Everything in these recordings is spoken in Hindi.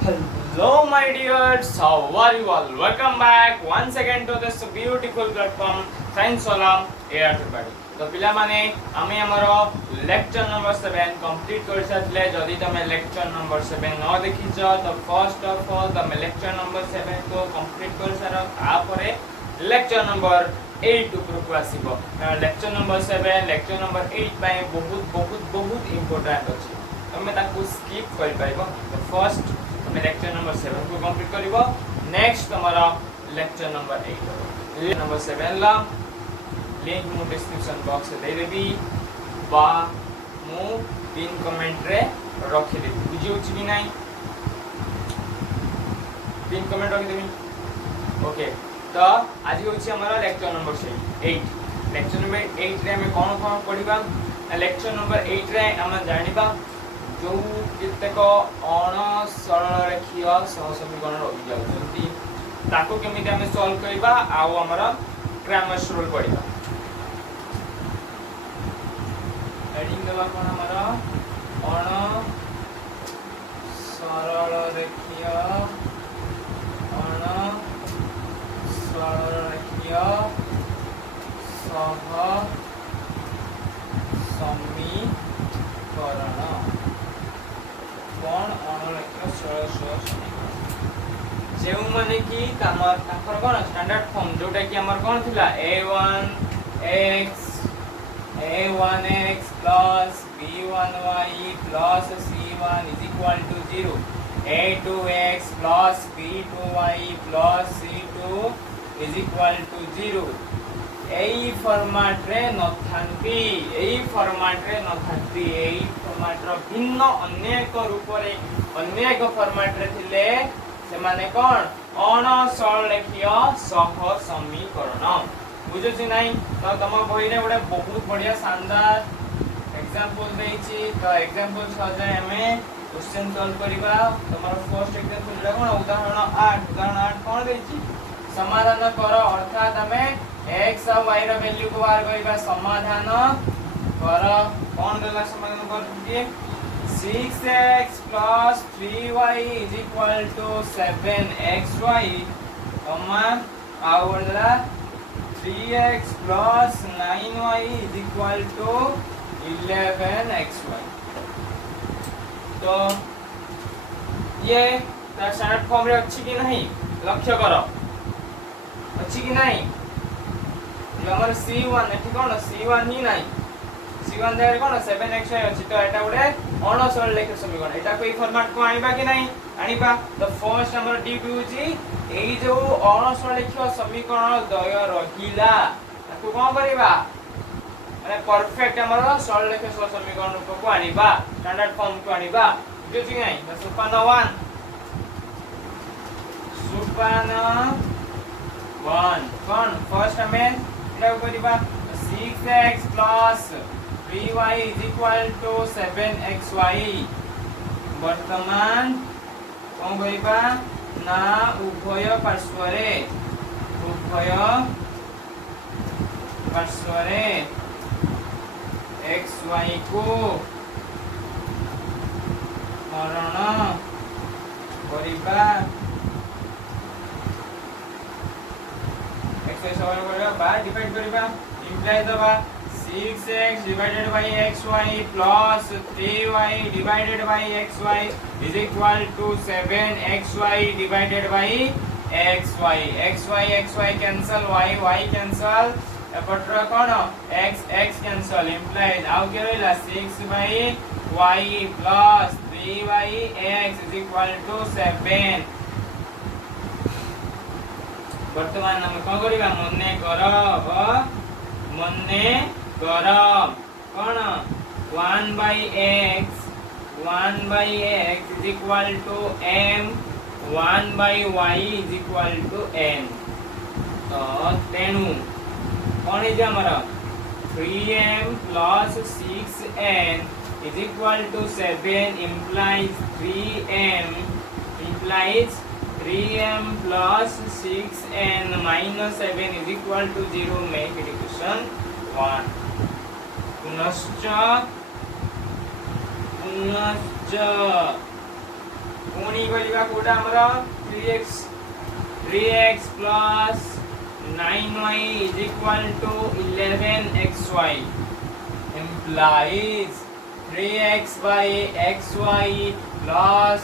Hello, my dears. How are you all? Welcome back once again to this beautiful platform Science Solam Air to Body. तो पिला माने आमे हमरो लेक्चर नंबर 7 कंप्लीट कर साथले जदी तमे लेक्चर नंबर 7 न देखि छ तो फर्स्ट ऑफ ऑल तमे लेक्चर नंबर 7 को कंप्लीट कर सार आ परे लेक्चर नंबर 8 ऊपर को आसीबो लेक्चर नंबर 7 लेक्चर नंबर 8 पाए बहुत बहुत बहुत इंपोर्टेंट अछि तमे ताकू स्किप कर पाइबो तो फर्स्ट तमे लेक्चर नंबर 7 को कंप्लीट करिवो नेक्स्ट हमारा लेक्चर नंबर 8 हो नंबर 7 ला लिंक मु डिस्क्रिप्शन बॉक्स दे देबी बा मु पिन कमेंट रे रखि देबी बुझियो छि कि नाही पिन कमेंट रखि देबी ओके तो आज होछि हमारा लेक्चर नंबर 8 लेक्चर नंबर 8 रे हम कोन कोन पढिबा लेक्चर नंबर 8 रे हम जानिबा जो केतेक अण सरल रेखीय सहसमीकरण रहि जाउछंती ताको केमिति हम सॉल्व करबा आउ हमरा ग्रामर रूल पढिबा हेडिंग देबा कोन हमरा अण सरल रेखीय अण सरल रेखीय सहसमीकरण कौन अणरेखीय सरल समीकरण जे माने कि हमर ताकर कोन स्टैंडर्ड फॉर्म जोटा कि हमर कोन थिला a1x plus b1y plus c1 is equal to 0 a2x plus b2y plus c2 is equal to 0 এই ফরম্যাট রে নথান্তি এই ফরম্যাট রে নথান্তি এই ফরম্যাট র ভিন্ন अन्य एक रूप रे अन्य एक फॉर्मेट रे थिले से माने कोन अण सरल रेखीय सहसमीकरण बुझो छी नाही तो तम बही रे बडे बहुत बढ़िया शानदार एग्जांपल देछि तो एग्जांपल सजे हमें क्वेश्चन सॉल्व करिबा तमरो फर्स्ट एग्जांपल रे कोन उदाहरण 8 कोन देछि समाधान कर अर्थात हमें x और y रो वैल्यू को बाहर करिबा समाधान कर कोन देला समाधान कर दिए 6x plus 3y is equal to 7xy कमा और देला 3x plus 9y is equal to 11xy तो ये स्टैंडर्ड फॉर्म रे अछि कि नहीं लक्ष्य करो अछि कि नहीं हमर c1 एठी कोन c1 ही नहीं c1 देर कोन 7xy अछि तो एटा उडे अण सरल रेखीय समीकरण एटा कोई फॉर्मेट को आनिबा कि नहीं आनिबा तो फर्स्ट हमर ड्यूटी होची एई जो अण सरल रेखीय समीकरण दय रहिला ताको कोन करिबा माने परफेक्ट हमर सरल रेखीय समीकरण रूप को आनिबा स्टैंडर्ड फॉर्म को आनिबा बुझो कि नहीं तो सुपान 1 कौन फर्स्ट हमें एटा करिबा 6x plus 3y is equal to 7xy वर्तमान कोन करिबा ना उभय पार्श्वरे xy को हरण करिबा x समान करिबा बा डिवाइड करिबा इम्प्लाई दबा 6x divided by xy plus 3y divided by xy is equal to 7xy divided by xy cancel y cancel एपटर cone x cancel implies आउ के रहला 6 by y plus 3 by x is equal to 7 वर्तमान हम कोन करिबा मने करब कोन 1 by x is equal to m 1 by y is equal to n तो तेनु कोन है हमरा 3m plus 6n is equal to 7 implies 3m plus 6n minus 7 is equal to 0 make equation 1 पुनश्च पुणी करिबा कोटा हमरा 3x plus 9y is equal to 11xy implies 3x by xy plus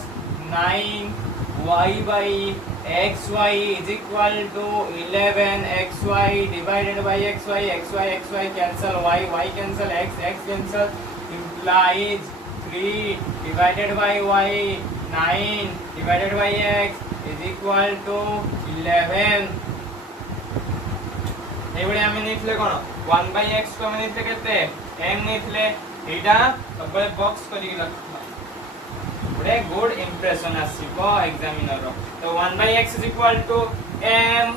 9y by xy is equal to 11xy divided by xy. xy cancel, y cancel, x cancel, implies 3 divided by y, 9 divided by x is equal to 11. एबळे आम्ही निथले कोन 1 by x को आम्ही निथले केते m निथले एटा सबले बॉक्स करी लखबा बडे गुड इंप्रेशन आसीबो एग्जामिनर रो. तो 1 by x is equal to m.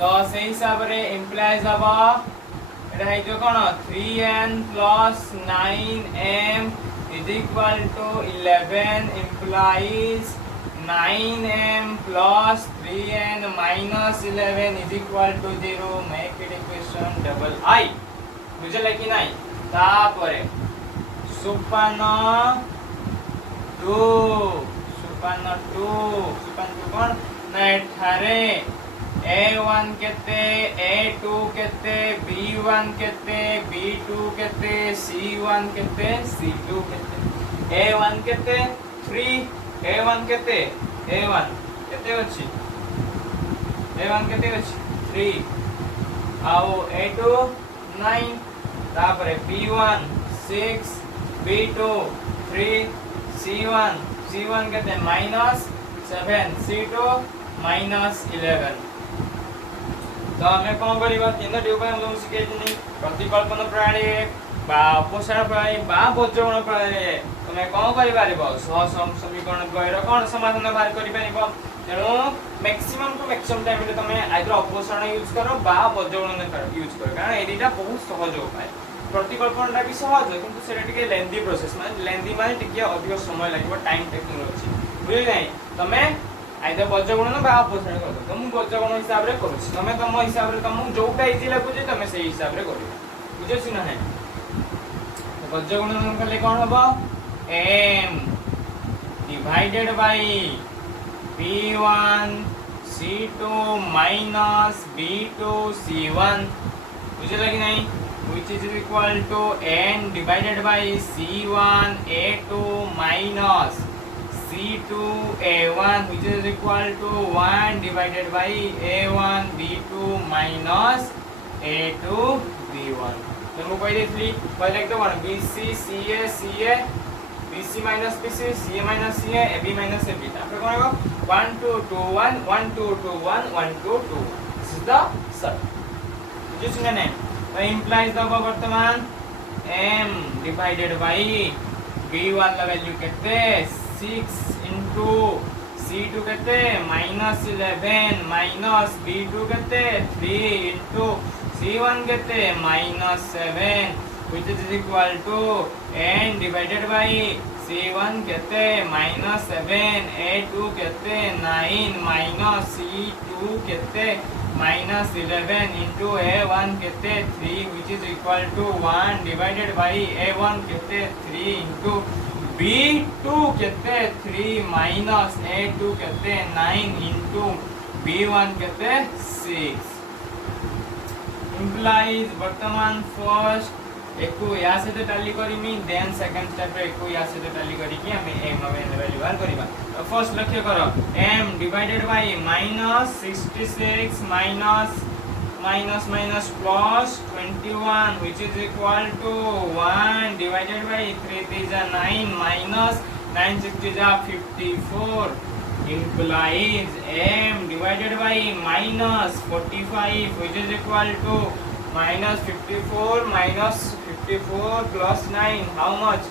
तो से हिसाब रे इंप्लाइज हबो एटा हे जो कोन 3n plus 9m is equal to 11 implies 9m plus 3n minus 11 is equal to 0. Make it equation double I. बुझले कि नहीं? तापरे सुपन 2 कोन ना एठारे a1 केते a2 केते b1 केते b2 केते c1 केते c2 केते a1 केते 3 a1 केते a1 केते अछि a1 केते अछि 3 आओ a2 9 तापरे b1 6 b2 3 c1 केते -7 c2 -11. तो हमें कौन करिबा तीनोटी उपाय हम शिखे दिनी प्रतिकल्पन प्रणाली बा अपसारण प्रणाली बा बज्रगुण प्रणाली तमे कौन करि पारिबो सहसम समीकरण द्वयर कौन समाधान बाहर करि पारिबो. तेणु मैक्सिमम टू मैक्सिमम टाइम रे तमे आइदर अपसारण यूज करो बा बज्रगुण यूज करो कारण एदिटा बहुत सहज उपाय. प्रतिकल्पनटा भी सहज किंतु सेटा टिके लेंथी प्रोसेस माने लेंथी माने टिके अधिक समय लागबो टाइम टेकिंग अछि बुझि नै. तमे आइदर बज्रगुणन बा अपसारण कर दो. तुम बज्रगुण हिसाब रे करू छी तमे तम हिसाब रे तम जोटा इजी लागुजे तमे सेही हिसाब रे करियो बुझे छी ना नै. तो बज्रगुणन करले कोन हबो m divided by b1 c2 minus b2 c1 बुझले कि नहीं which is equal to n divided by c1 a2 minus c2 a1 which is equal to 1 divided by a1 b2 minus a2 b1. तो मैं कोई देथली पहले एक तो one bc ca bc minus bc ca minus ca ab minus ab. तापर कोन हो 1 2 2 1 1 2 2 1 1 2 2. This is the set. Just ने तो implies द वर्तमान m divided by b1 ला वैल्यू कितने 6 into c2 कहते -11 minus b2 कहते 3 into c1 कहते -7 which is equal to n divided by c1 कहते -7 a2 कहते 9 minus c2 कहते -11 into a1 कहते 3 which is equal to 1 divided by a1 कहते 3 into b2 कहते 3 minus a2 कहते 9 into b1 कहते 6 implies वर्तमान फर्स्ट एको या से तो टैली करिमी देन सेकंड स्टेप रे एको या से तो टैली करी कि हम m वैल्यू बाहर करबा. फर्स्ट लक्ष्य करो m divided by -66 minus plus 21 which is equal to 1 divided by 3 is a 9 minus 9 6 is a 54 implies m divided by -45 which is equal to -54 plus 9 how much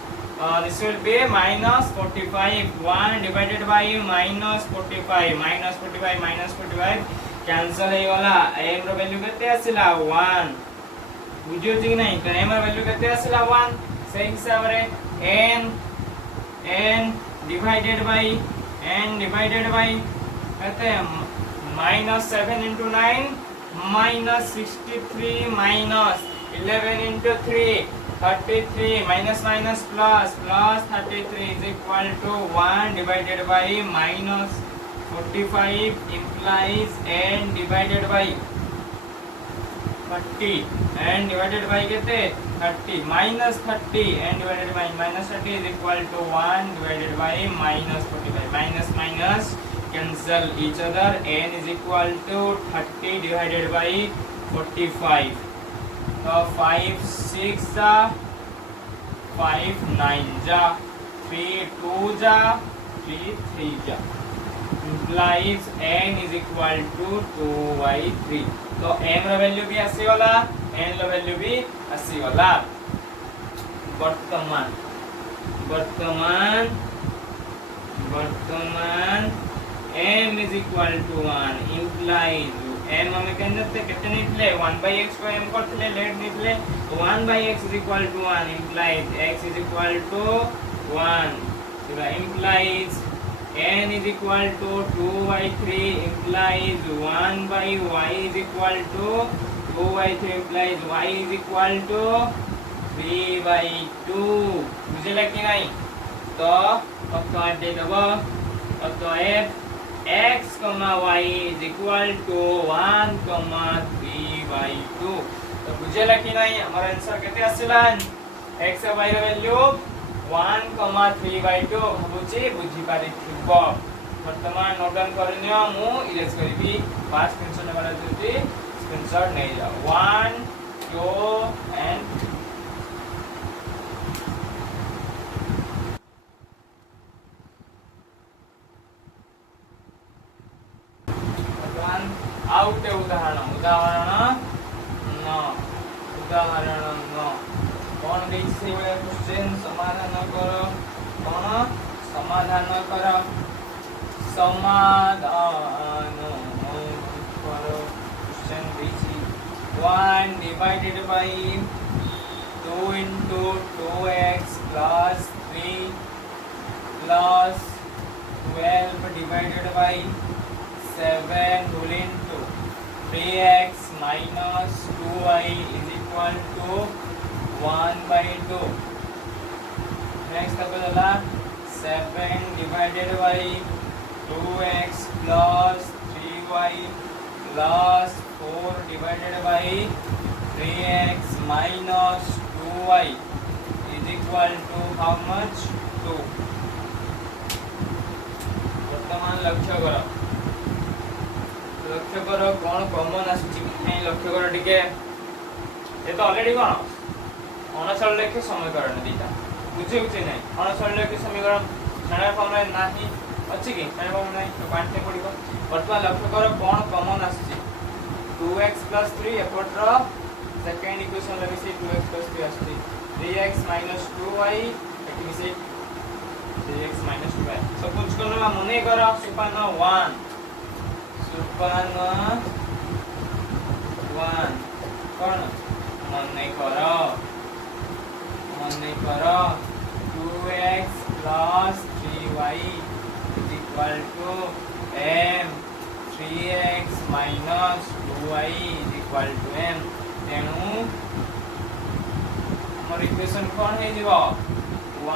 this will be -45 1 divided by -45 cancel हे वाला m रो वैल्यू केते आसिला 1 बुझियो कि नहीं तो m रो वैल्यू केते आसिला 1 सही हिसाब रे n डिवाइडेड बाय कहते -7 into 9 -63 minus 11 into 3 33 minus minus plus 33 is equal to 1 divided by minus 45 implies n divided by 30 n divided by kete 30 minus 30 n divided by minus 30 is equal to 1 divided by minus 45 minus minus cancel each other n is equal to 30 divided by 45 so 5 6 जा 5 9 जा 3 2 जा 3 3 जा implies n is equal to 2/3 तो m ର वैल्यू भी आसी गला n ର वैल्यू भी आसी गला वर्तमान वर्तमान वर्तमान m is equal to 1 implies m हमें कहते कितने निकले 1/x को m करते लेट निकले 1/x is equal to 1 implies x is equal to 1 so implies n is equal to 2/3 implies 1/y is equal to 2/3 implies y is equal to 3/2 बुझे कि नहीं तो अतः दे दबो अतः x, y is equal to 1, 3/2 तो बुझेला कि नहीं हमारा आंसर केते आसिला x और y ର वैल्यू 1, 3/2 बुझी पारि थिबो वर्तमान नोट डाउन करनियो मु इरेज करबी पास स्क्रीनशॉट वाला जति स्क्रीनशॉट नै जाओ 1 2 एंड आउटे उदाहरण उदाहरण न कौन देछि से क्वेश्चन समाधान करो कौन समाधान करो समाधान करो क्वेश्चन देछि 1 divided by 2 into 2x plus 3 plus 12 divided by 7 whole into 3x minus 2y is equal to 1/2 next apa adalah 7 divided by 2x plus 3y plus 4 divided by 3x minus 2y is equal to how much 2 वर्तमान लक्ष्य करो लक्ष्य करो कौन कॉमन आसुची नहीं लक्ष्य करो टिके ये तो ऑलरेडी कौन अनसरलरेख समीकरण दीटा बुझे बुझे नहीं अनसरलरेख समीकरण श्रेणी फॉर्म रे नाही अछि कि श्रेणी फॉर्म नहीं तो पांचटे पडिबो वर्तमान लक्ष्य करो कौन कॉमन आसुची 2x 3 effort row second equation रे से 2x 3 आसुची 3x 2y एटी से 3x 2y सब कुछ करना मने करो सुपन 1 सुपन 1 कौन मने करो 2x plus 3y is equal to m 3x minus 2y is equal to m तेणु हमर इक्वेशन कौन है जीवो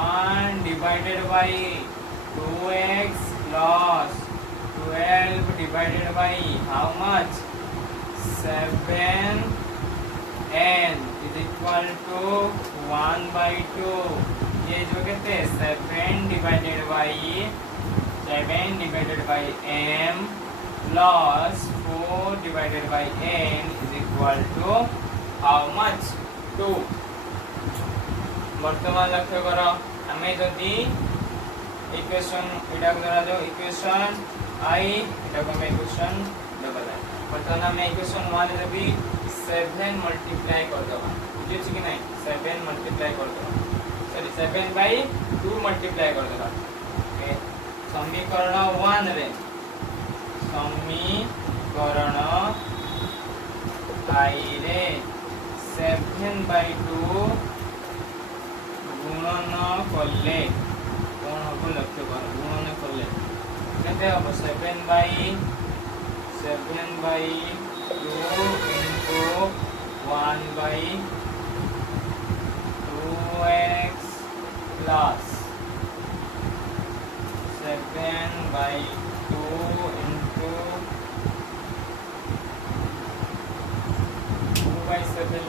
1 divided by 2x plus 12 divided by how much 7 n is equal to 1/2 ये जो कहते हैं 7 divided by m plus 4 divided by n is equal to how much 2 वर्तमान लक्ष्य करो हमें जदि इक्वेशन एटा द्वारा जो इक्वेशन आई एटा को मैं इक्वेशन डबल है वर्तमान हमें इक्वेशन 1 रे भी 7 मल्टीप्लाई कर दबा बुझे छी कि नहीं 7 मल्टीप्लाई कर दबा सॉरी 7 बाय 2 मल्टीप्लाई कर दबा ओके समीकरण 1 रे समीकरण आई रे 7/2 गुणन कले कौन हम लक्ष्य कर गुणन कले केते हम 7/2 into 1/2 2x plus 7/2 into 2/7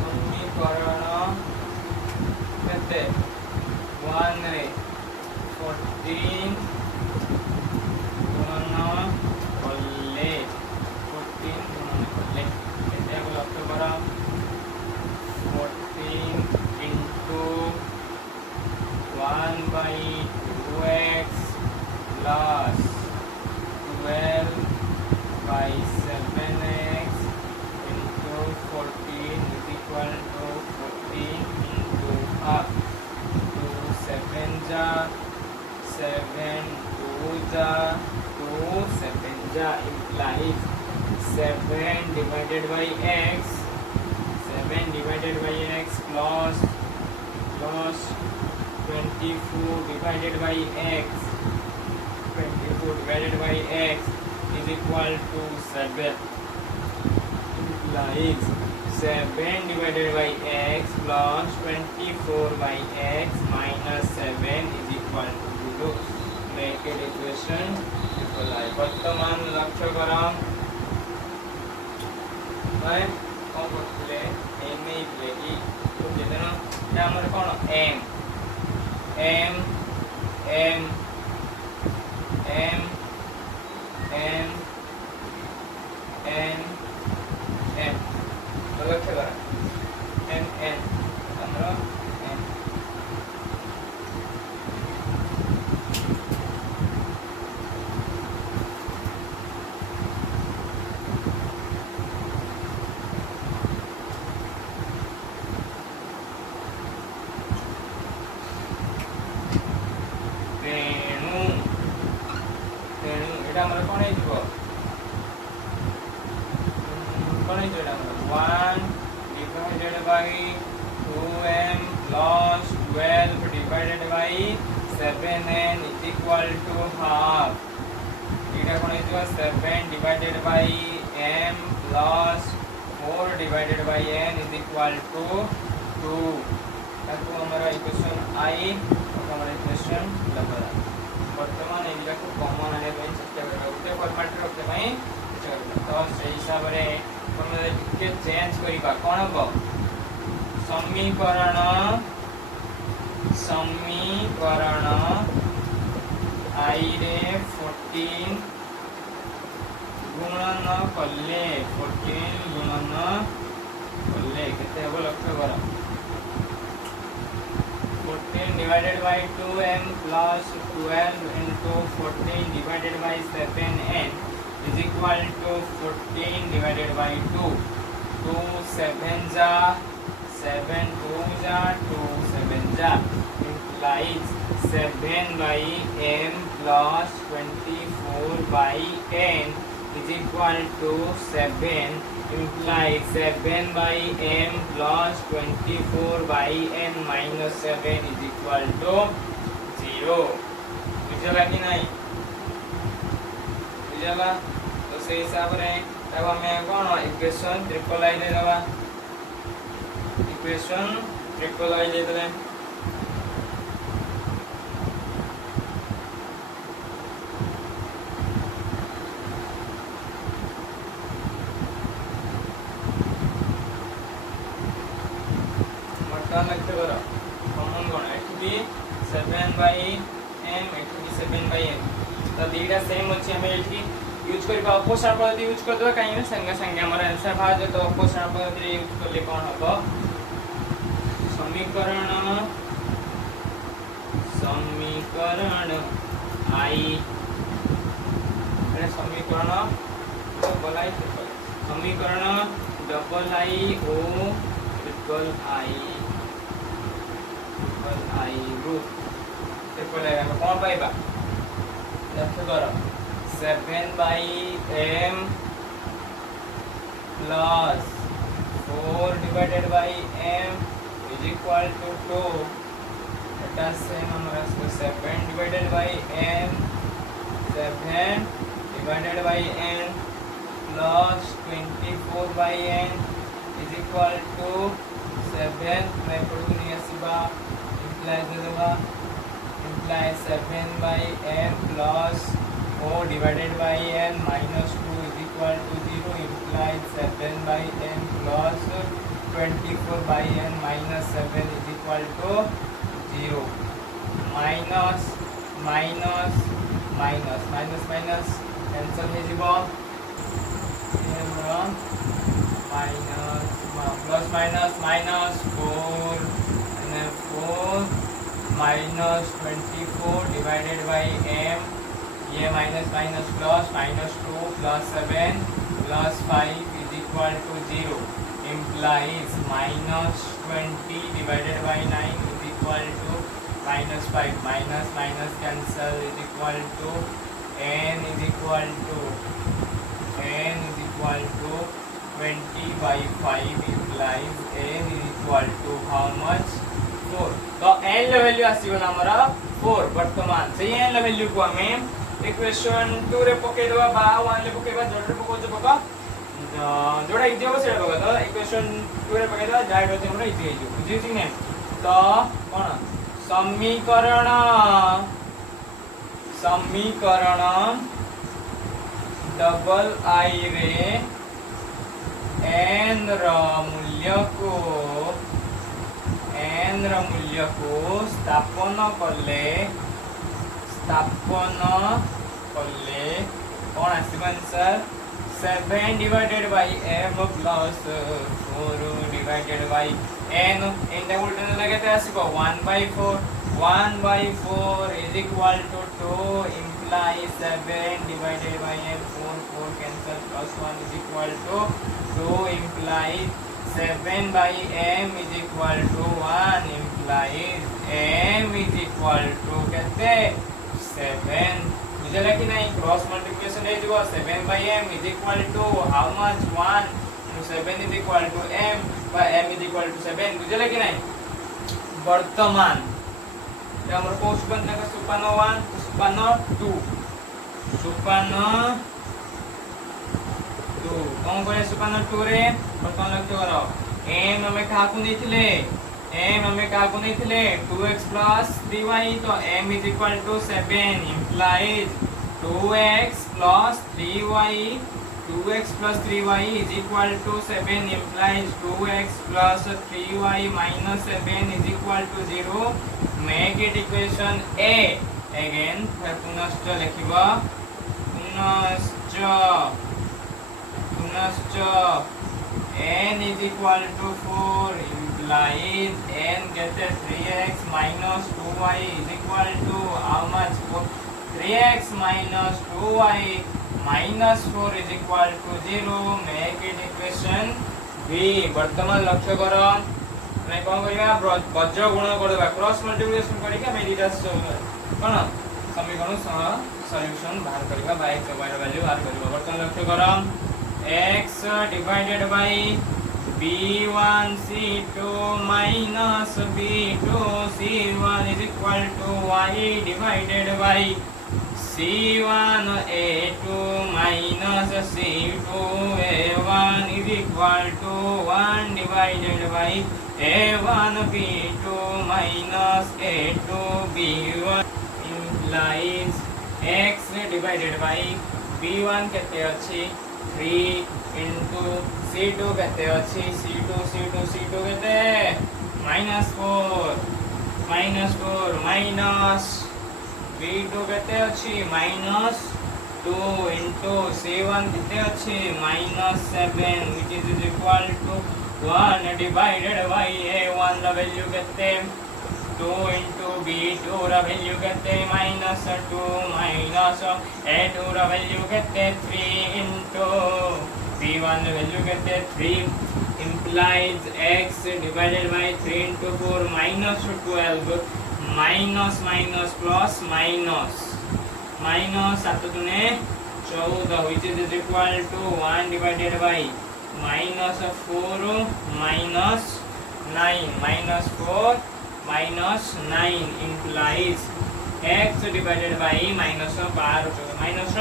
समीकरण केते 1 रे 14 गुणन कले 14 गुणन कले केते को लक्ष्य करा 14 into 1/2x plus 12/7x into 14 is equal to 14 into half. 2 7 ja 7 2 ja 2 7 ja implies 7 divided by x 7 divided by x plus 24 divided by x 24 divided by x is equal to 7 implies 7 divided by x plus 24 by x minus 7 is equal to 0. Make an equation equal I. वर्तमान लक्ष्य करा भाई कौन करते एम नहीं प्लेगी तो कितना क्या हमारे कौन m m m m n n n तो लक्ष्य करा n n हमारा n এটা আমরা কোন হই দিব কোন হই এটা আমরা 1 divided by 2m plus 12 divided by 7n is equal to half. এটা কোন হই দিব 7 divided by m plus 4 divided by n is equal to 2. তারপর আমরা ইকুয়েশন i আমরা ইকুয়েশন লখা वर्तमान एलिका को कॉमन आने पे चेष्टा करबा उते फॉर्मेट रखते पई तो सेही हिसाब रे हम के चेंज करिबा कोन हो समीकरण i रे 14 गुणन कले 14 गुणन कले केते हो लक्ष्य करा 14 divided by 2m plus 12 into 14 divided by 7n is equal to 14 divided by 2. 2 7 ja 7 2 ja 2 7 ja implies 7 by m plus 24 by n is equal to 7 implies 7 by m plus 24 by n minus 7 is equal to 0. बुझला कि नहीं बुझला तो से हिसाब रे तब हमें कोन इक्वेशन ट्रिपल आई दे दबा इक्वेशन ट्रिपल आई दे देले मटन लक्ष्य करो कॉमन कोन एठी 7 by m एठी 7 by n तो दीटा सेम अछि हमें एठी यूज करबा अपोजिट पद्धति यूज कर दो काई में संगे संगे हमर आंसर बाहर जे तो अपोजिट पद्धति यूज करले कोन हबो समीकरण समीकरण आई समीकरण डबल आई समीकरण डबल आई ओ triple i root triple i हम कौन पाइबा लक्ष्य कर 7/m plus 4/m is equal to 2. Let us say हमारा 7/m 7/n plus 24/n is equal to 7 मैं पढ़ू नहीं आसीबा implies देबा implies 7/m plus 4 divided by n minus 2 is equal to 0 implies 7/n plus 24/n minus 7 is equal to 0. Minus minus minus minus minus cancel हो जिवो minus plus minus minus 4 and 4 minus 24 divided by m ये minus minus plus minus 2 plus 7 plus 5 is equal to 0 implies minus 20 divided by 9 is equal to minus 5 minus minus cancel is equal to n is equal to 20 by 5 implies n is equal to how much 4 तो n ला वैल्यू आसीबला हमरा 4 वर्तमान से n ला वैल्यू को हमें इक्वेशन 2 रे पके दबा बा 1 ले पकेबा जोडरे पको जो पका जोडा इजी हो सेडा पका तो इक्वेशन 2 रे पके दबा जाय होते हमरा इजी हो बुझी छी ने तो कोन समीकरण डबल आई रे n र मूल्य को स्थापन कले कौन आसीबा answer 7 divided by m plus 4 divided by n इंटा उल्टा लगाते आसीबा 1/4 is equal to 2 implies 7 divided by m 4 cancel plus 1 is equal to 2 implies 7 by m is equal to 1 implies m is equal to कहते 7 बुझला कि नहीं क्रॉस मल्टीप्लिकेशन है जो 7 by m is equal to how much 1 7 is equal to m by m is equal to 7 बुझला कि नहीं वर्तमान ये हमर को सुपन का सुपन 1 सुपन 2 कौन करे सुपन 2 रे वर्तमान लक्ष्य करो m हमें काकू नहीं थिले 2x plus 3y तो m is equal to 7 implies 2x plus 3y is equal to 7 implies 2x plus 3y minus 7 is equal to 0 make it equation a again पुनश्च लिखिबा पुनश्च n is equal to 4 implies n get 3x minus 2y is equal to how much 3x minus 2y minus 4 is equal to 0 make it equation b वर्तमान लक्ष्य करो मैं कौन करिया वज्र गुण करबा क्रॉस मल्टीप्लिकेशन करिके मैं दिटा कोन समीकरण सॉल्यूशन बाहर करबा बाय x y वैल्यू बाहर करबा वर्तमान लक्ष्य करो x divided by b1 c2 minus b2 c1 is equal to y divided by c1 a2 minus c2 a1 is equal to 1 divided by a1 b2 minus a2 b1 implies x divided by b1 कहते अच्छी 3 into c2 कहते अच्छी c2 कहते minus 4 minus b2 कहते अच्छी minus 2 into c1 कहते अच्छी minus 7 which is equal to 1 divided by a1 the value कहते 2 into B2 ର value କେତେ -2 minus A2 ର value କେତେ 3 into B1 ର value କେତେ 3 implies x divided by 3 into 4 minus 12 minus minus plus minus minus 7 दुने 14 which is equal to 1 divided by minus 4 minus 9 minus 4 minus 9 implies x divided by minus minus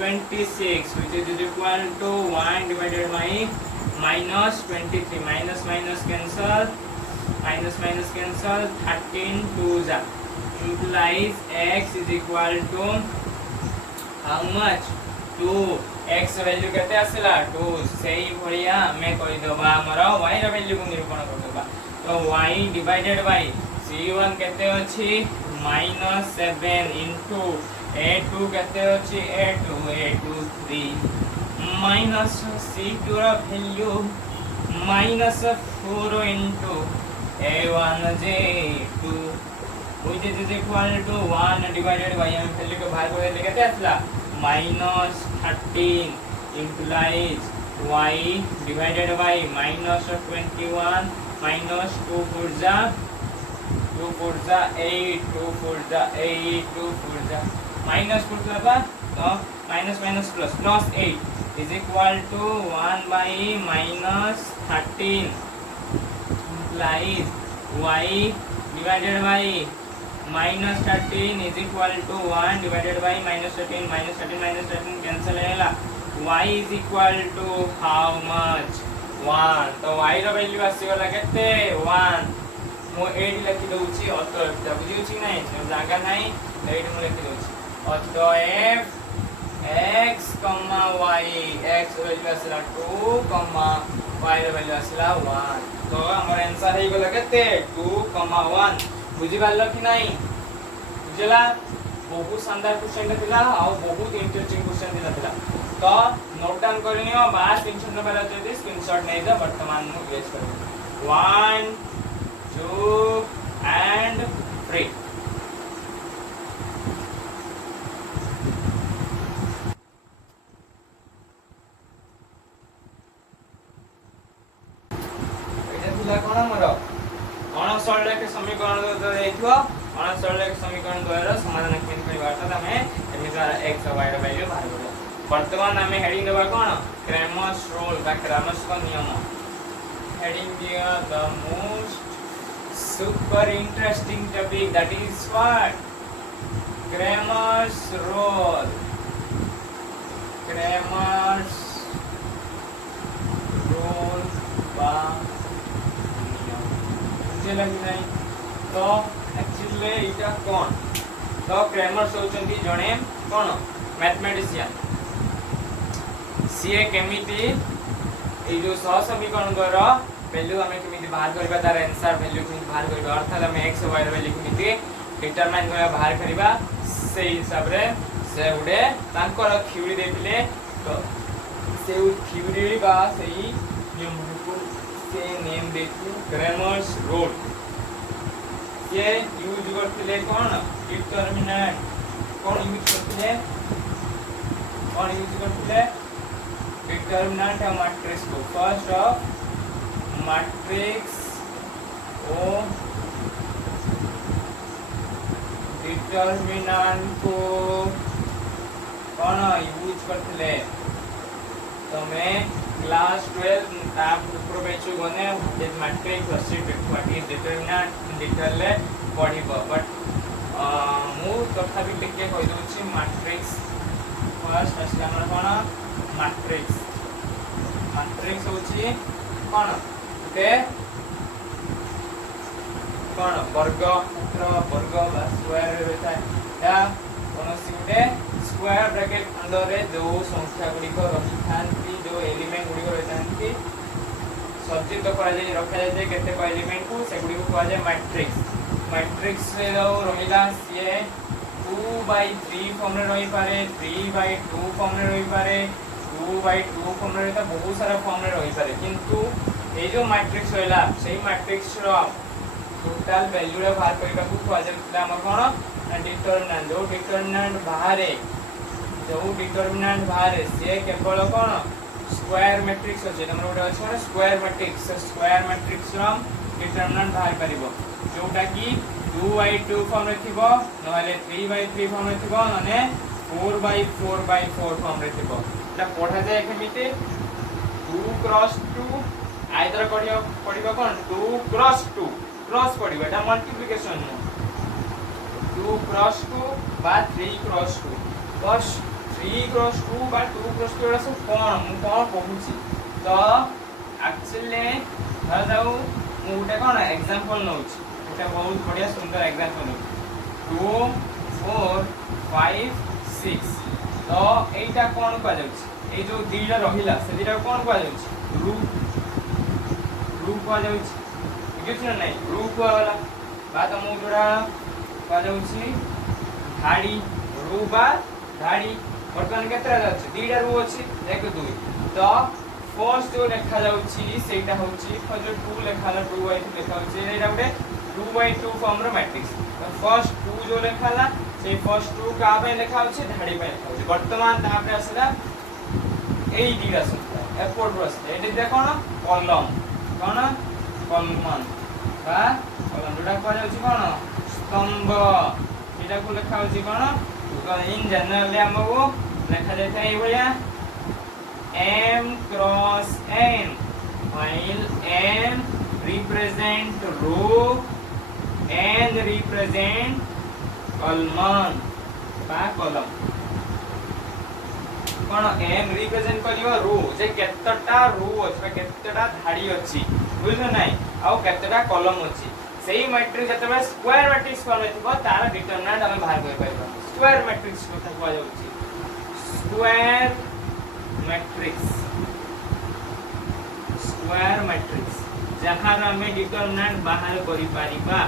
26 which is equal to 1 divided by minus 23 minus minus cancel minus minus cancel 13 2s implies x is equal to how much 2 x value केते आसला 2 सेही भलिया हमें कहि दबा हमर y र वैल्यू को निरूपण कर दबा तो y डिवाइडेड बाय c1 केते अछि -7 इनटू a2 केते अछि a2 3 माइनस c2 र वैल्यू -4 इनटू a1 जे 2 which is equal to 1 divided by हम वैल्यू को बाहर कर ले केते आसला minus 13 implies y divided by minus 21 minus 2 4 8 2 4 8 2 4 minus 4 लगा तो minus minus plus 8 is equal to 1 by minus 13 implies y divided by minus 13 is equal to 1 divided by minus 13 minus 13 cancel हैला y is equal to how much 1 तो y ର वैल्यू आसी गला केते 1 मो एडी लिखि दउची अतो बुझी छी नै जागा नै एडी मो लिखि दउची अतो f x y x value आसला 2 y ର वैल्यू आसला 1 तो हमर आंसर हे गला केते 2 1 बुझी पारलो कि नहीं बुझला बहुत शानदार क्वेश्चन थिला आ बहुत इंटरेस्टिंग क्वेश्चन थिला तो नोट डाउन करनियो बास टेंशन नंबर अछि स्क्रीनशॉट नै द वर्तमान मु गेस कर 1 2 एंड 3 एटा थिला कोन हमर अणसरल के समीकरण देखियो अणसरल के समीकरण द्वारा समाधान केन करबा त हमें एमे द्वारा x और y ର वैल्यू बाहर करबा वर्तमान हमें हेडिंग देबा कोन क्रैमर्स रूल बा क्रैमर्स का नियम हेडिंग दिया the most super interesting topic that is what Cramer's rule Cramer's rule बा लगी नहीं तो एक्चुअली इटा कौन तो क्रैमर्स होचंती जणे कोन मैथमेटिशियन सीए केमिति ए जो सह समीकरण द्वारा वैल्यू हमें केमिति बाहर करबा तार आंसर वैल्यू केमिति बाहर करबा अर्थात हम x y ର वैल्यू केमिति डिटरमाइन करबा बाहर करबा से हिसाब रे से उडे तांकर थ्योरी देखले तो से थ्योरी बा सही नियम को से नेम देखू क्रैमर्स रूल ये यूज करथिले कोन डिटरमिनेंट कोन यूज करथिले डिटरमिनेंट है मैट्रिक्स को फर्स्ट ऑफ मैट्रिक्स ओ डिटरमिनेंट को कोन यूज करथिले तमे क्लास 12 ताप ऊपर बेचो गने this matrix versus what is determinant detail ले पढिबो बट मु तथा भी लिख के कहि दोछि मैट्रिक्स फर्स्ट असला हमर कोन मैट्रिक्स होछि कोन के कोन वर्ग बा स्क्वायर रहता है या कोनोसी गुटे स्क्वायर ब्रैकेट अंदर रे दो संख्या गुडी को रखिथांती जो एलिमेंट गुडी को रहतांती सब्जेक्ट करा जाय रखा जाय केते को एलिमेंट को से गुडी को कहा जाय मैट्रिक्स रे रहिला से 2/3 फॉर्म रे रही पारे 3/2 फॉर्म रे रही पारे 2/2 फॉर्म रे त बहुत सारा फॉर्म रे रही पारे किंतु ए जो मैट्रिक्स होइला सेही मैट्रिक्स रो टोटल वैल्यू रे बाहर करबा को कुआ जाउतला हम कोन डिटरमिनेंट जो डिटरमिनेंट बाहर से केवल कोन स्क्वायर मैट्रिक्स अछि हमर ओटा अछि स्क्वायर मैट्रिक्स रो डिटरमिनेंट बाहर करिवो जोटा की 2/2 फॉर्म रे थिबो नहले 3/3 फॉर्म रे थिबो नने 4/4/4 फॉर्म रे थिबो एटा पढा जाय केमिते 2 क्रॉस 2 आइदर पढ़िबो कोन 2 क्रॉस 2 क्रॉस पढ़िबो एटा मल्टीप्लिकेशन 2 क्रॉस 2 बा 3 क्रॉस 2 बस 3 क्रॉस 2 बा 2 क्रॉस 2 एटा सब कोन मु कोन कहूची तो एक्चुअली धर जाऊ मु उटे कोन एग्जांपल नउची एटा बहुत बढ़िया सुंदर एग्जांपल 2 4 5 6 तो एटा कोन कह जाउची ए जो दीटा रहिला से दीटा कोन कह जाउची रूप कह जाउची बुझिछ ना नहीं रूप वाला बात मु जोड़ा कह जाउची धाड़ी रू बा धाड़ी वर्तमान केतरा जाउची दीटा रू अछि 1 2 तो फर्स्ट जो लिखा जाउची सेटा होची जो 2 लिखाला 2/2 लिखा होची एटा गुटे 2/2 फॉर्म रो मैट्रिक्स तो फर्स्ट 2 जो लिखाला से फर्स्ट 2 का पे लिखा होची धाड़ी पे लिखा होची वर्तमान तापरे असला एई दीटा संख्या एपोर्ट रस एटा देखो ना कॉलम कोन कॉलम बा कॉलम जोटा को जाउची कोन स्तंभ एटा को लिखा होची कोन तो इन जनरल हमको लिखा जाता है भैया m cross n while m represent row n represent column बा कॉलम कोन m रिप्रेजेंट करियो रो जे केतटा रो अछि केतटा धाड़ी अछि बुझलो नै आ केतटा कॉलम अछि सेही मैट्रिक्स जतबे स्क्वायर मैट्रिक्स फॉर्म थिबो तार डिटरमिनेंट हम बाहर कर परबा स्क्वायर मैट्रिक्स को कहवा जाउछि स्क्वायर मैट्रिक्स जहां हमें डिटरमिनेंट बाहर करि परिबा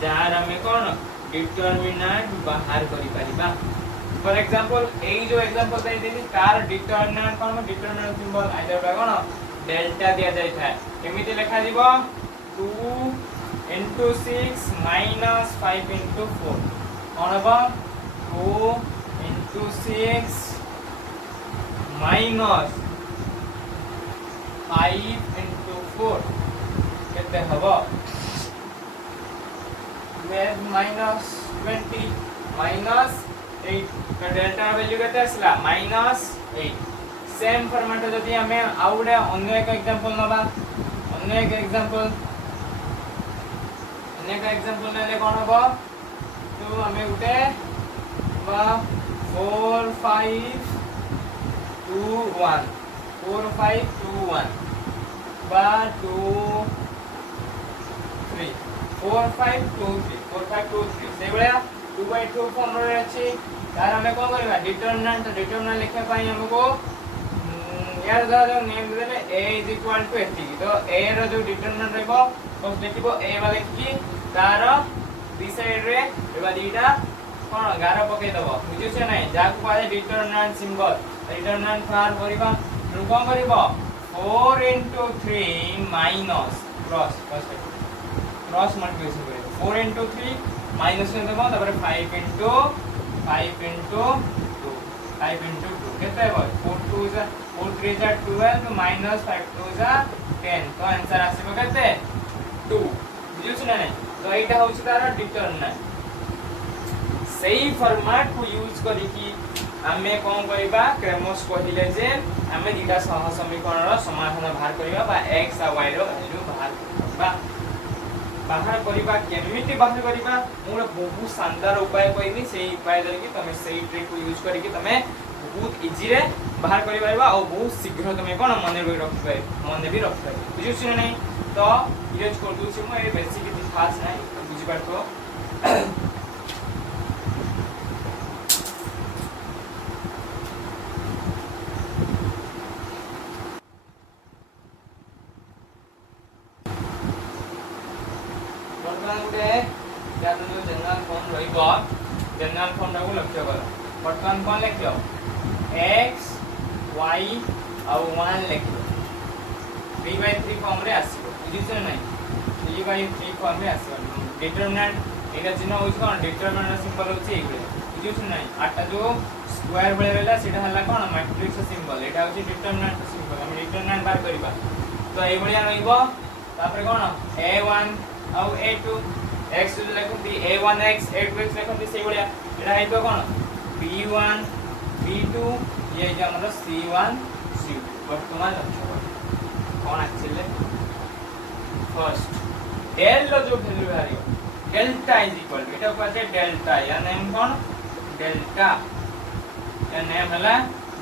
जहां हमें कोन डिटरमिनेंट बाहर करि परिबा फॉर एग्जांपल ए जो एग्जांपल दे देली कार डिटरमिनेंट कोन डिटरमिनेंट सिंबल आइदर बा कोन डेल्टा दिया जाय था केमिति लिखा दिबो 2 into 6 minus 5 into 4 कोन बा 2 into 6 minus 5 into 4 केते हबो 12 minus 20 minus 8 तो डेल्टा वैल्यू केते असला -8 सेम फॉर्मेट जदी हमें आउडे अन्य एक एग्जांपल नबा अन्य एक एग्जांपल नेले कोन हबो तो हमें उठे बा 4 5 2 1 4 5 2 1 बा 2 3 4 5 2 3 4 5 2 3 से बळा 2/2 फॉर्म रे अछि तार हमें कोन करबा डिटरमिनेंट लिखे पाई हमको यार जो नेम देले a = एटी तो a रो जो डिटरमिनेंट रहबो तो देखिबो a वाले की तार दी साइड रे एबा दीटा कोन 11 पके दबो बुझि छै नै जाकु पाए डिटरमिनेंट सिंबल डिटरमिनेंट फार करबा नु कोन करबो 4 into 3 minus क्रॉस मल्टीप्लिकेशन करिबो 4 into 3 माइनस में देबो तबरे 5 into 2 केते हो 4 2 जा 4 3 जा 12 minus 5 2 जा 10 तो आंसर आसीबो केते 2 बुझिछ ना नै तो एटा होछि तार डिटरमिनेंट सही फॉर्मेट को यूज करी कि हमें कोन करबा क्रेमोस कहिले जे हमें दीटा सह समीकरण रो समाधान बाहर करबा बा x आ y रो वैल्यू बाहर करबा केमिति बाहर करबा मोर बहुत शानदार उपाय कहनी सेही उपाय जरिके तमे सेही ट्रिक को यूज करके तमे बहुत इजी रे बाहर करि परबा और बहुत शीघ्र तमे कोन मन रे रख पाए मन भी रख पाए बुझिछ नै तो यूज कर दू छी म ए बेसिक किछ खास नै बुझि पारतो जनरल फॉर्म को लक्ष्य कर वर्तमान कोन लिखियो x y और 1 लिखियो 3/3 फॉर्म रे आसीबो बुझिछ नै 3 by 3 फॉर्म में आसो डिटरमिनेंट एटा चिन्ह होछ कोन डिटरमिनेंट सिंबल होछ एगुले बुझुछ नै आटा जो स्क्वायर बळे रहला सेटा हला कोन मैट्रिक्स सिंबल एटा होछ डिटरमिनेंट सिंबल हम डिटरमिनेंट बार करबा तो ए बळिया रहइबो तापर कोन a1 और a2 x लेखंती a1x a2x लेखंती से बळिया एटा हेतो कोन b1 b2 ये जे हमर c1 c2 वर्तमान लक्ष्य कोन एक्चुअली फर्स्ट डेल लो जो वैल्यू है डेल्टा इज इक्वल टू एटा कहते डेल्टा या नेम कोन डेल्टा या नेम हला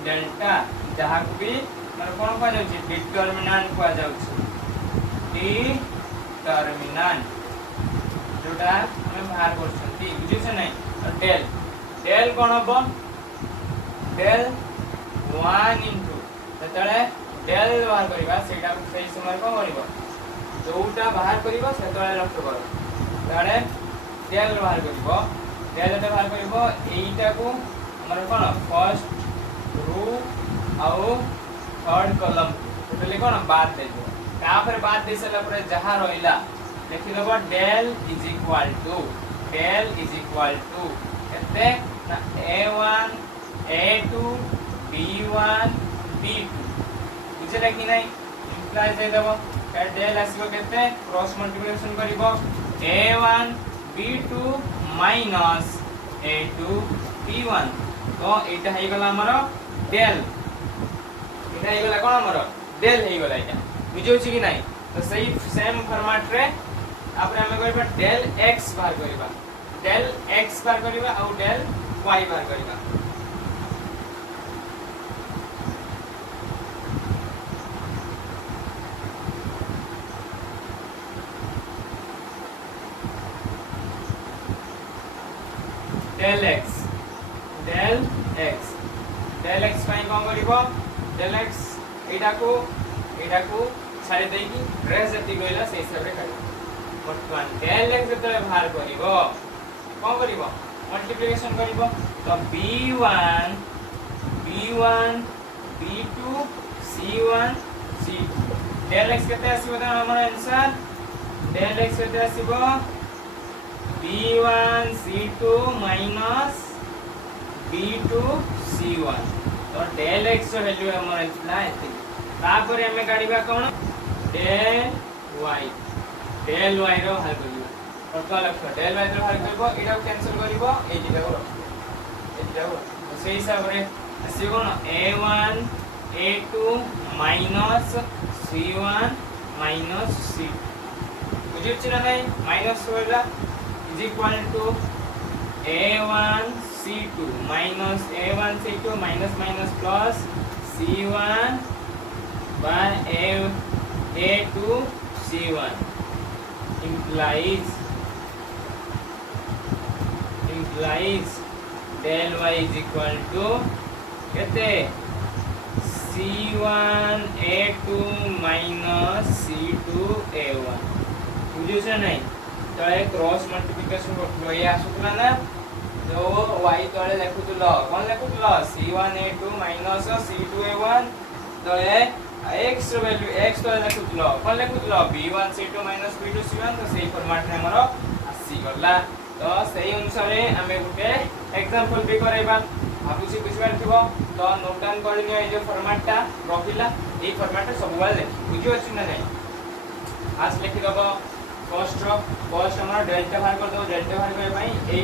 डेल्टा जहा को भी मन कोन कह जाउची डिटरमिनेंट कह जाउची डिटरमिनेंट जोटा हम बाहर करछंती बुझी से नहीं डेल डेल कोन हबो डेल 1 इनटू ततले डेल बाहर करिबा सेटा सही समय को करिबो जोटा बाहर करिबो सेतले लक्ष्य करो ताले डेल बाहर करिबो डेल टा बाहर करिबो एईटा को हमर कोन फर्स्ट रो आउ थर्ड कॉलम टोटली कोन बाद दे दो का पर बाद दे सला पर जहां रहिला लिखि देबो डेल इज इक्वल टू एते ना a1 a2 b1 b2 बुझले कि नहीं इम्प्लाई दे देबो डेल आसीबो केते क्रॉस मल्टीप्लिकेशन करिबो a1 b2 minus a2 b1 तो एटा हे गला हमर डेल एटा हे गला कोन हमर डेल हे गला एटा बुझौ छी कि नहीं तो सही सेम फॉर्मेट रे आपरे हमें करबा डेल x बार करबा डेल x बार करबा और डेल y बार करबा डेल x ପାଇଁ कोन करबो डेल x एटा को छाड़ी दे की ड्रेस जति गइला से हिसाब रे करबो वर्तमान डेल x जते बाहर करबो कोन करबो मल्टीप्लिकेशन करबो तो b1 b2 c1 c2 del x केते आसीबो त हमर आंसर डेल x केते आसीबो b1 c2 minus b2 c1 तो डेल x जो वैल्यू हमर इतना है तापर हमें काढिबा कोन डेल y रो हल करिबो और तो लक्ष्य डेल y रो हल करबो एटा कैंसिल करबो ए जेटा को सेही हिसाब रे आसी कोन a1 a2 minus c1 minus c2 बुझियो छी ना नहीं माइनस होइला is equal to a1 c2 minus a1 c2 minus minus plus c1 by a2 c1 implies del y is equal to kete c1 a2 minus c2 a1 बुझियो से नहीं तो एक क्रॉस मल्टीप्लिकेशन करथलो ये आसुतला ना जो y तळे लेखुतलो कोन लेखुतलो c1 a2 minus c2 a1 तो ये x वैल्यू x तळे लेखुतलो कोन लेखुतलो b1 c2 minus b2 c1 तो सही फॉर्मेट रे हमरो आसी गला तो सही अनुसार हमें गुटे एग्जांपल भी करैबा भाबुची बुझबार थिबो तो नोट डाउन करनियो ए जो फॉर्मेटटा रखिला ए फॉर्मेट सब वाले लेखि बुझियो अछि ना नहीं आज लिखि दबो फर्स्ट हमरा डेल्टा बाहर कर दो डेल्टा बाहर करे भाई ए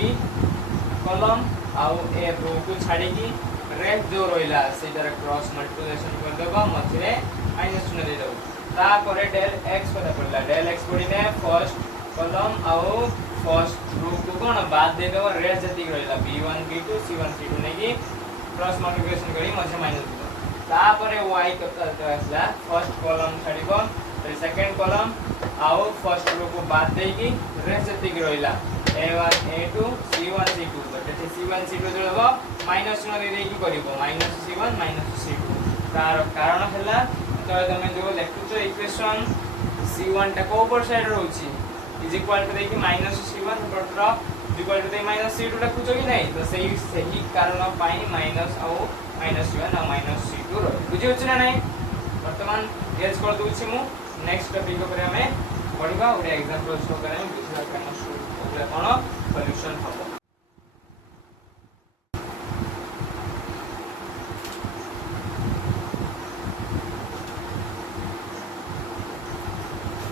कॉलम आउ ए रो को छाडी की रेट जो रोइला से जरा क्रॉस मल्टीप्लिकेशन कर देबो मथे माइनस न दे दो ता करे डेल x पता पड़ला डेल x पड़िने फर्स्ट कॉलम आउ फर्स्ट रो को कोन बाद दे देबो रेट जति रोइला b1 b2 c1 c2 ने की क्रॉस मल्टीप्लिकेशन करी मथे माइनस दे दो ता परे y कता आसला फर्स्ट कॉलम छाडीबो सेकंड कॉलम आउ फर्स्ट रो को बाद दे की रेट जति रोइला a1 a2 c1 c2 बटे c1 c2 जोड़बो माइनस न दे की करिवो माइनस c1 माइनस c2 तार कारण हला तो तमे जो लेखुचो इक्वेशन c1 टा को ऊपर साइड रहउची इज इक्वल टू देखि माइनस c1 बटर इक्वल टू दे माइनस c2 लिखुचो कि नहीं तो सही कारण पाई माइनस आउ माइनस c1 और माइनस c2 बुझियो छ ना नहीं वर्तमान गेज कर दूची मु नेक्स्ट टॉपिक ऊपर हमें पढ़िबा ओडे एग्जांपल शो करे बिसरा फेमस ओडे कोन सॉल्यूशन हबो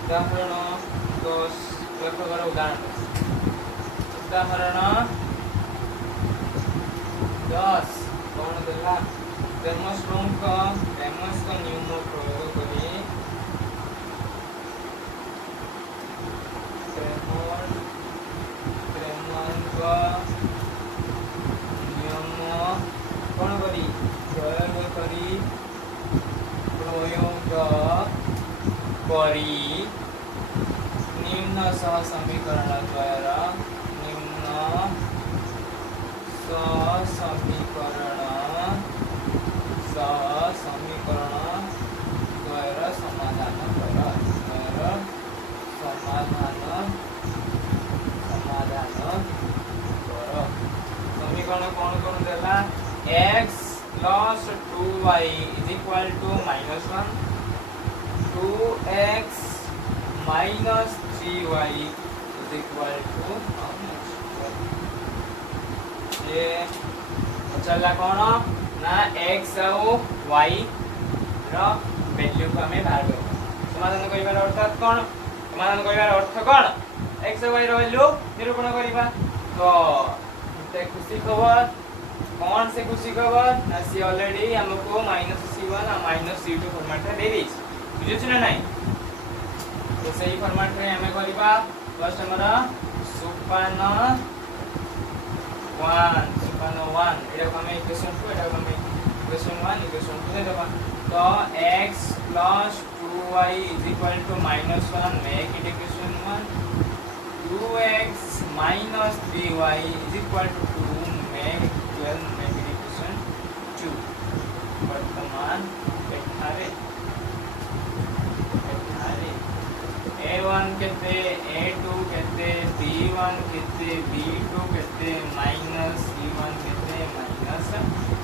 उदाहरण 10 लक्ष्य करो उदाहरण 10 कौन देला डेमोस्ट्रोम का नियम प्रयोग करी का नियम कौन करी प्रयोग करी निम्न सह समीकरण द्वारा समाधान कर समीकरण कौन कौन देला x plus 2y is equal to -1 2x minus 3y is equal to how much ये चला कौन ना x और y रो वैल्यू को हमें बाहर करो समाधान करिबार अर्थ कौन समाधान करिबार अर्थ कौन x और y रो वैल्यू निरूपण करिबा तो ते खुशी खबर कौन से खुशी खबर ना सी ऑलरेडी हमको -c1 और -c2 फॉर्मेट रे दे दी बुझछ ना नहीं तो सही फॉर्मेट रे हमें करिबा फर्स्ट हमरा सुपन 1 एटा हमें इक्वेशन 2 एटा हमें इक्वेशन 1 इक्वेशन 2 दे देबा तो x plus 2y is equal to -1 make it equation 1 2x minus 3y is equal to 2 make 12 make it equation 2 वर्तमान एठारे a1 केते a2 केते b1 केते b2 केते minus c1 केते minus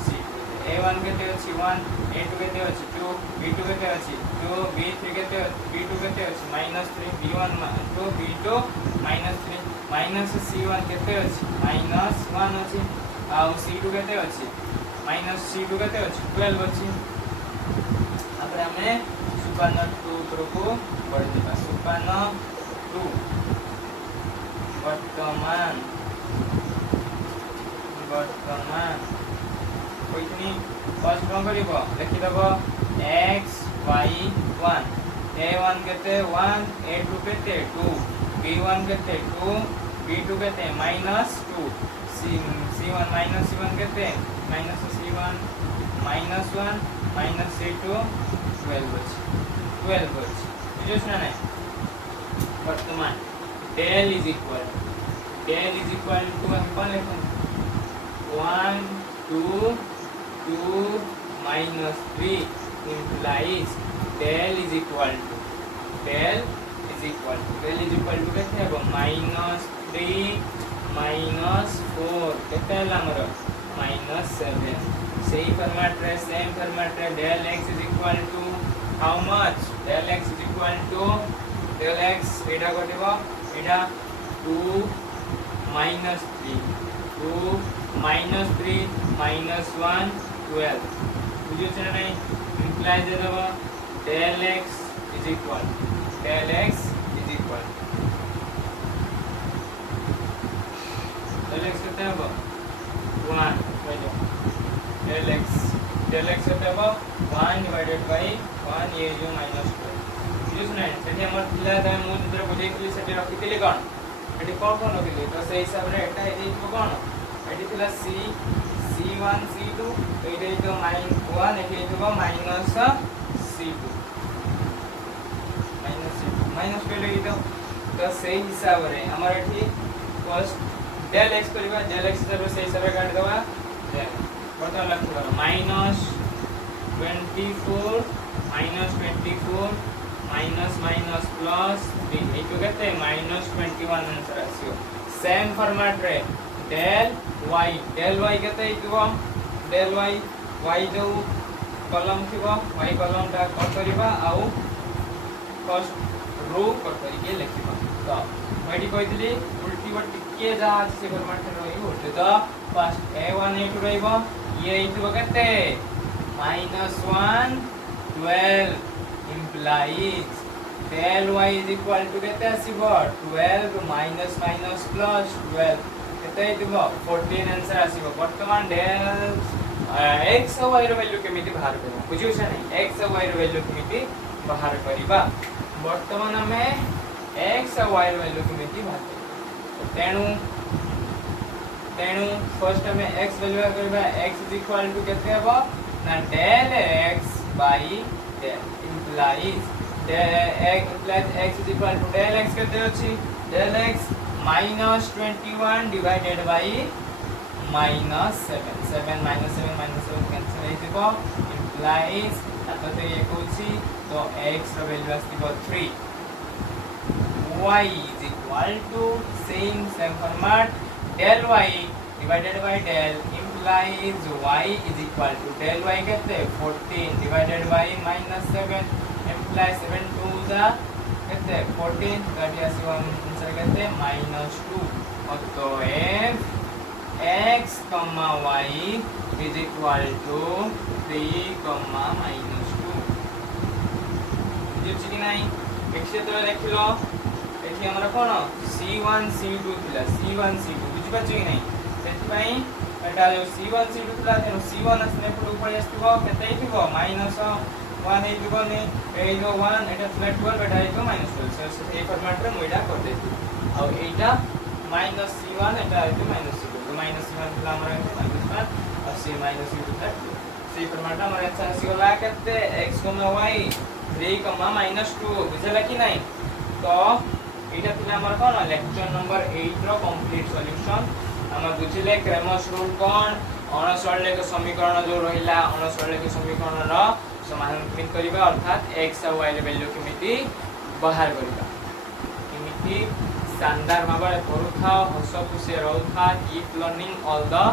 c2 a1 केते अछि 1 a2 केते अछि 2 b2 केते अछि 2 b3 केते b2 केते अछि -3 b1 2 b2 -3 minus c1 केते अछि -1 अछि आ c2 केते अछि -c2 केते अछि 12 अछि après हमें सुपन 2 को पढ़ दिबा सुपन 2 वर्तमान कोइतनी फर्स्ट कौन करिवो लिखि दबो x y 1 a1 केते 1 a2 केते 2 b1 केते 2 b2 केते -2 c1 minus c1 केते -c1 -1 -c2 12 अछि बुझछ ना नहीं वर्तमान del is equal to हम कौन लिखो 1 2 2 minus 3 implies del is equal to केते हो -3 -4 केते हला हमर -7 सेम फॉर्मेट रे del x is equal to how much del x is equal to del x एटा कटिबो एटा 2 -3 -3 -1 12 बुझियो छ नै इम्प्लाई दे देबो del x is equal del x केते हो 1 del x केते हो 1 divided by 1 ये जो -12 बुझियो छ नै सेठी हमर पिला त मु जतरे बुझेइतली सेठी रखितली कोन एठी कोन रखितली तो से हिसाब रे एटा एदी कोन एठी थिला c1 c2 एठी तो -1 एठी तो -c2 -12 तो से हिसाब रे हमर एठी फर्स्ट del x करिबा del x जब से हिसाब रे काट देबा बर्तन लख करो -24 माइनस प्लस 3 एटू केते -21 आंसर आसियो सेम फॉर्मेट रे del y केते इतबो del y जो कॉलम थिबो y कॉलम ता कट करिबा आउ फर्स्ट रो कट करके लिखिबा तो मैडी कहतली उल्टी बट टिके जा अछि से फॉर्मेट रहिबो तो फर्स्ट a1 a2 रहइबो ये इतबो केते -1 12 implies del y is equal to केते आसीबो 12 minus minus plus 12 केते इतबो 14 आंसर आसीबो वर्तमान del x और y रो वैल्यू केमिति बाहर करबो बुझियोछ नै x और y रो वैल्यू केमिति बाहर करिबा वर्तमान हमें x और y रो वैल्यू केमिति बाहर करबो तेनु तेनु फर्स्ट हमें x वैल्यू करबा x is equal to केते हबो ना del x by del implies x is equal to del x केते अछि del x minus 21 divided by minus 7 7 minus 7 minus 7 cancel ହେଇଯିବ implies ताते ये कोछि तो x रो वैल्यू आसीबो 3 y is equal to same format del y divided by del implies y is equal to del y केते 14 divided by minus 7 implies 7 to the केते 14 दैट इज आंसर केते -2 अतएव x, y is equal to 3, -2 बुझिछि कि नै एक्स तो लिखलो एठी हमरा कोन c1 c2 थिला c1 c2 बुझि पाछि कि नै सेति पई एटा जो c1 c2 थिला तेनो c1 असने पुरो पळि आस्तिबो केते हिथिबो -1 हिथिबो ने ए जो 1 एटा फ्लैट 12 एटा हिथिबो -12 सो ए फॉर्मेट रे मोइडा कर देति आ एटा -c1 एटा हिथिबो -c2 तो -c1 थिला हमरा -1 और c -c2 था सी फॉर्मेट हमरा आंसर आसीगला केते x, y 3, -2 बुझला कि नै तो एटा थिला हमर कोन लेक्चर नंबर 8 रो कंप्लीट सॉल्यूशन हम बुझिले क्रेमर्स रूल कोन अणसरलेख समीकरण जो रहिला अणसरलेख समीकरण रो समाधान केमिति करिबा अर्थात x और y रे वैल्यू केमिति बाहर करिबा केमिति शानदार भाबरे पढुथा हस खुशी रहउथा कीप लर्निंग ऑल द